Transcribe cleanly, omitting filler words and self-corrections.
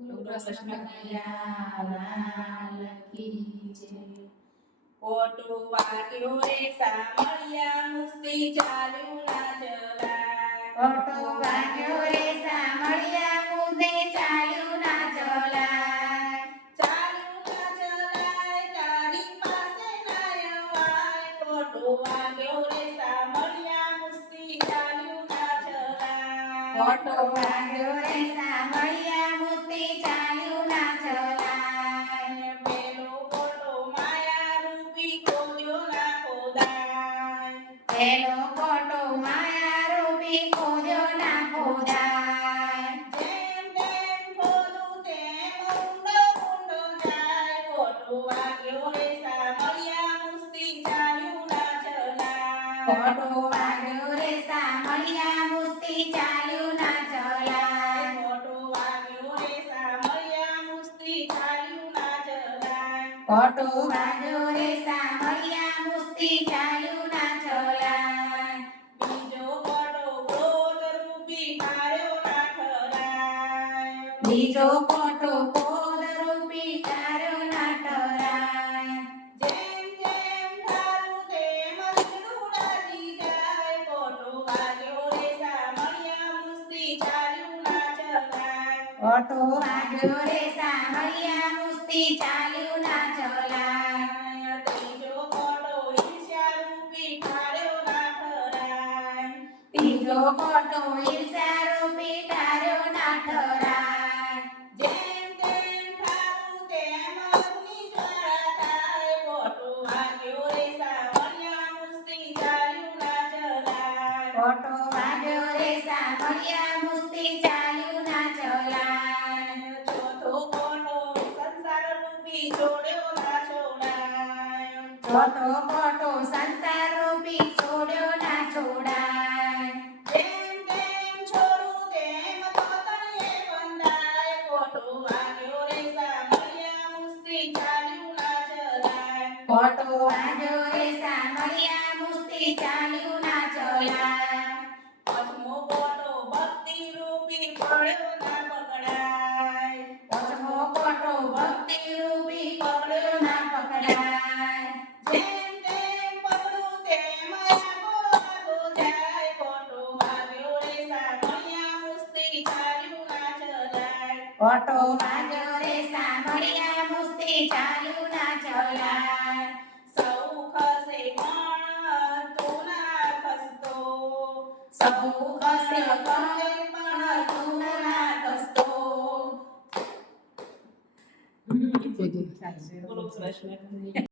બોલો કૃષ્ણ કનૈયા લાલ કી જય. ખોટું વાગ્યું રે સામળિયા મુસ્તી ચાલ્યું ના ચલાય. ખોટું વાગ્યું રે સામળિયા મુસ્તી ચાલ્યું ના ચલાય. ચાલ્યું ના ચલાય તારી પાસે ના અવાય. ખોટું વાગ્યું રે સામળિયા મુસ્તી ચાલ્યું ના ચલાય. ખોટું વાગ્યું રે સામળિયા મુસ્તી ચાલ્યું ના ચલાય. પેલો ખોટો માયા રૂપી ખોદ્યો ના ખોદાય. પેલો ખોટો માયા રૂપી ખોદ્યો ના ખોદાય. જેમ તેમ ખોદું તેમ ઊંડો ઊંડો જાય. ખોટું વાગ્યું રે સામળિયા મુસ્તી ચાલ્યું ના ચલાય. ખોટું વાગ્યું રે સામળિયા મુસ્તી ચાલ્યું ના ચલાય. ખોટું વાગ્યું રે સામળિયા મુસ્તી ચાલ્યું ના ચલાય. ખોટું વાગ્યું રે સામળિયા મુસ્તી ચાલ્યું ના ચલાય. બીજો ખોટો ક્રોધ રૂપી માર્યો ના ઠરાય. બીજો ખોટો ક્રોધ રૂપી ચાર્યો ના ટરાય. જેમ જેમ ધારું તેમ રંગનું રાજી જાય. ખોટું વાગ્યું રે સામળિયા મુસ્તી ચાલ્યું ના ચલાય. ખોટું વાગ્યું રે સામળિયા મુસ્તી ચાલ્યું ના ચલાય. ત્રીજો ખોટો ઈર્ષ્યા રૂપી ઠાર્યો ના ઠરાય. ત્રીજો ખોટો ઈર્ષ્યા રૂપી ટાર્યો ના ટરાય. જેમ તેમ ઠારું તેમ અગ્નિ જ્વાળા થાય. ખોટું વાગ્યું રે સામળિયા મુસ્તી ચાલ્યું ના ચલાય. ખોટો વાગ્યો રે સામળિયા મુસ્તી ચાલ્યું ના ચલાય. ચોથો ખોટો સંસાર રૂપી છોડ્યો ના છોડાય. ચોથો ખોટો સંસાર રૂપી છોડ્યો ના છોડાય. જેમ તેમ છોડું તેમ તો તળિયે બંધાય. ખોટું વાગ્યું રે સામળિયા મુસ્તી ચાલ્યું ના ચલાય. ખોટો વાગ્યો રે સામળિયા મુસ્તી ચાલ્યું ના ચલાય. પાંચમો ખોટો ભક્તિ રૂપી પડ્યો ના પકડાય. પાંચમો ખોટો ભક્તિ રૂપી પકડ્યો ના પકડાય. જેમ તેમ પકડું તેમ આગો આગો જાય. ખોટું વાગ્યું રે સામળિયા મુસ્તી ચાલ્યું ના ચલાય. ખોટો વાગ્યો રે સામળિયા મુસ્તી ચાલ્યું ના ચલાય. સૌ ખસે પણ તું ના ખસતો. સૌ ખસે પણ તું ના ખસતો. બોલો કૃષ્ણ.